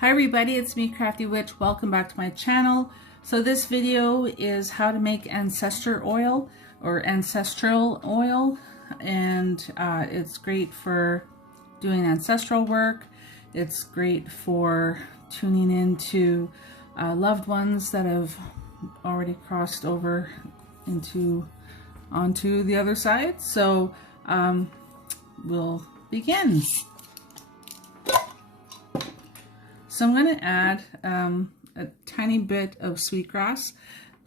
Hi everybody, it's me, Crafty Witch. Welcome back to my channel. So this video is how to make ancestral oil or ancestral oil, and it's great for doing ancestral work. It's great for tuning into loved ones that have already crossed over onto the other side. So we'll begin. So I'm going to add a tiny bit of sweetgrass.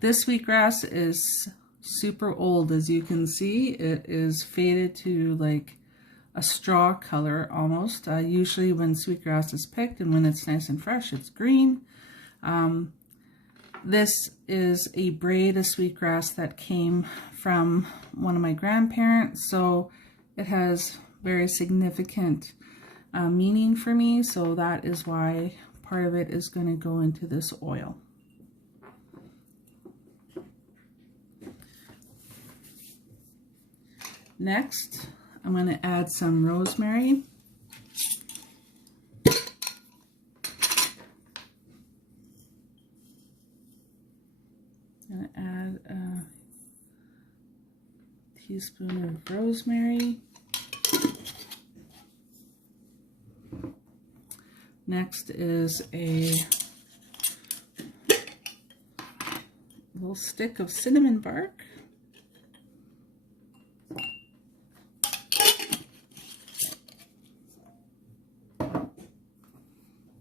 This sweetgrass is super old, as you can see. It is faded to like a straw color almost. Usually when sweetgrass is picked and when it's nice and fresh, it's green. This is a braid of sweetgrass that came from one of my grandparents, so it has very significant meaning for me, so that is why part of it is going to go into this oil. Next, I'm going to add some rosemary. I'm going to add a teaspoon of rosemary. Next is a little stick of cinnamon bark.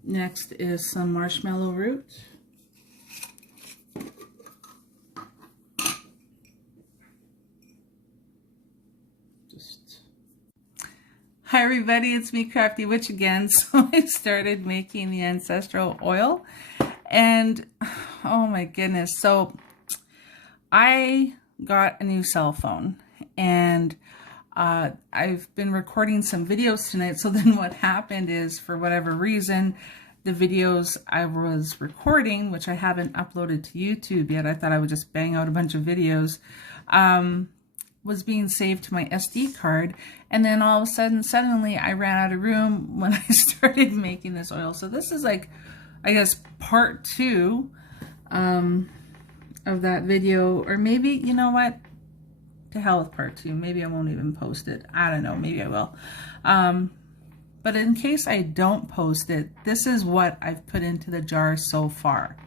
Next is some marshmallow root. Hi everybody, it's me, Crafty Witch again. So I started making the ancestral oil and oh my goodness. So I got a new cell phone and I've been recording some videos tonight. So then what happened is, for whatever reason, the videos I was recording, which I haven't uploaded to YouTube yet, I thought I would just bang out a bunch of videos, was being saved to my SD card, and then all of a sudden, suddenly I ran out of room when I started making this oil. So this is like, I guess, part 2 of that video, or maybe, you know what, to hell with part 2. Maybe I won't even post it. I don't know, maybe I will. But in case I don't post it, this is what I've put into the jar so far.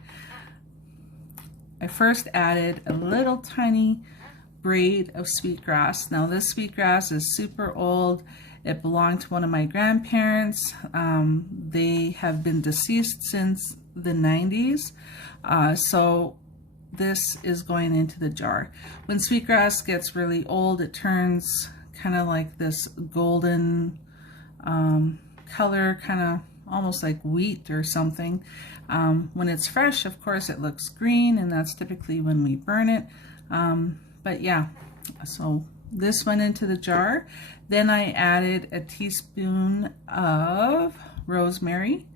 I first added a little tiny braid of sweetgrass. Now this sweetgrass is super old. It belonged to one of my grandparents. They have been deceased since the 90s. So this is going into the jar. When sweetgrass gets really old, it turns kind of like this golden color, kind of almost like wheat or something. When it's fresh, of course, it looks green, and that's typically when we burn it. But yeah, so this went into the jar. Then I added a teaspoon of rosemary,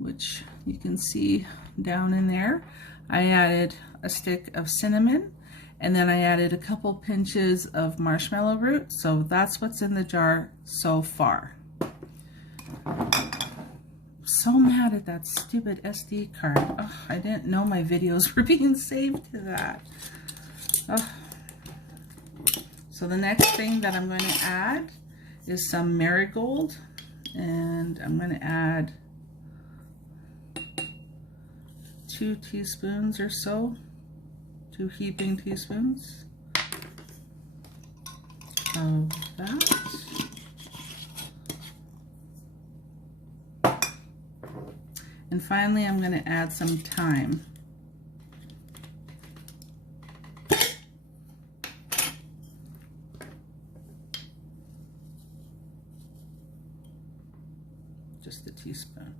which you can see down in there. I added a stick of cinnamon, and then I added a couple pinches of marshmallow root. So that's what's in the jar so far. So mad at that stupid SD card. Oh, I didn't know my videos were being saved to that. Oh. So the next thing that I'm going to add is some marigold, and I'm going to add 2 teaspoons or so, 2 heaping teaspoons of that. And finally, I'm going to add some thyme. Just a teaspoon.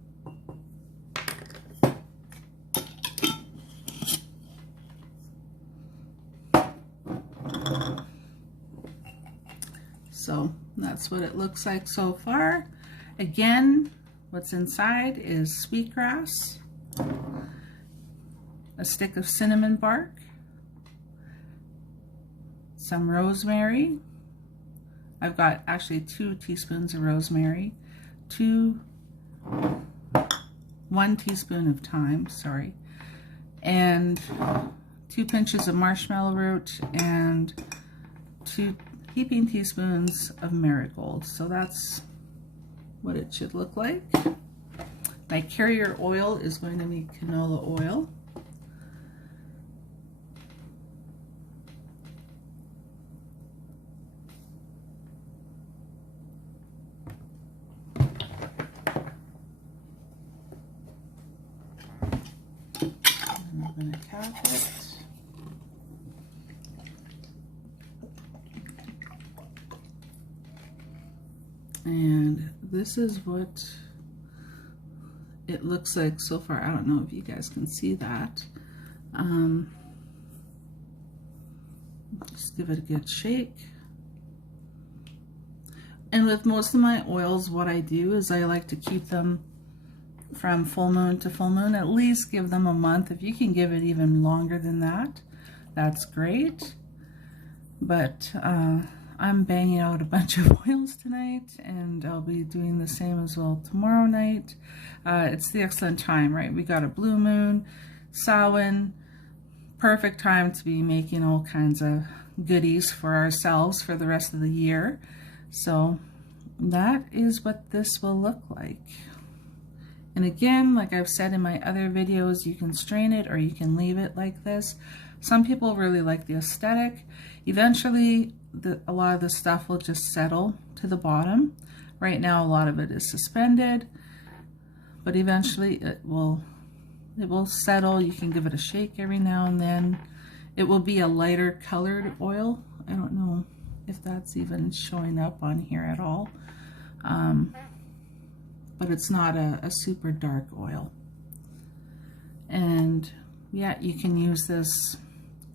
So that's what it looks like so far. Again, what's inside is sweetgrass, a stick of cinnamon bark, some rosemary. I've got actually 2 teaspoons of rosemary, 2 1 teaspoon of thyme, sorry, and 2 pinches of marshmallow root and 2 heaping teaspoons of marigold. So that's what it should look like. My carrier oil is going to be canola oil. I'm going to cap it. And this is what it looks like so far. I don't know if you guys can see that. Just give it a good shake. And with most of my oils, what I do is I like to keep them from full moon to full moon, at least give them a month. If you can give it even longer than that, that's great. But I'm banging out a bunch of oils tonight, and I'll be doing the same as well tomorrow night. It's the excellent time, right? We got a blue moon, Samhain, perfect time to be making all kinds of goodies for ourselves for the rest of the year. So that is what this will look like. And again, like I've said in my other videos, you can strain it or you can leave it like this. Some people really like the aesthetic. Eventually, a lot of the stuff will just settle to the bottom. Right now, a lot of it is suspended, but eventually it will settle. You can give it a shake every now and then. It will be a lighter colored oil. I don't know if that's even showing up on here at all. But it's not a super dark oil. And yeah, you can use this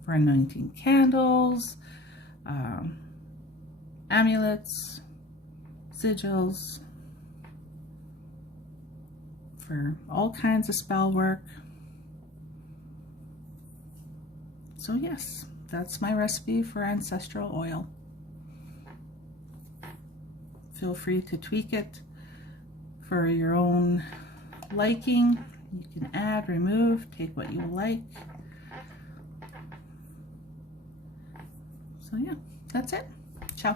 for anointing candles, amulets, sigils, for all kinds of spell work. So yes, that's my recipe for ancestral oil. Feel free to tweak it for your own liking. You can add, remove, take what you like. So yeah, that's it. Ciao.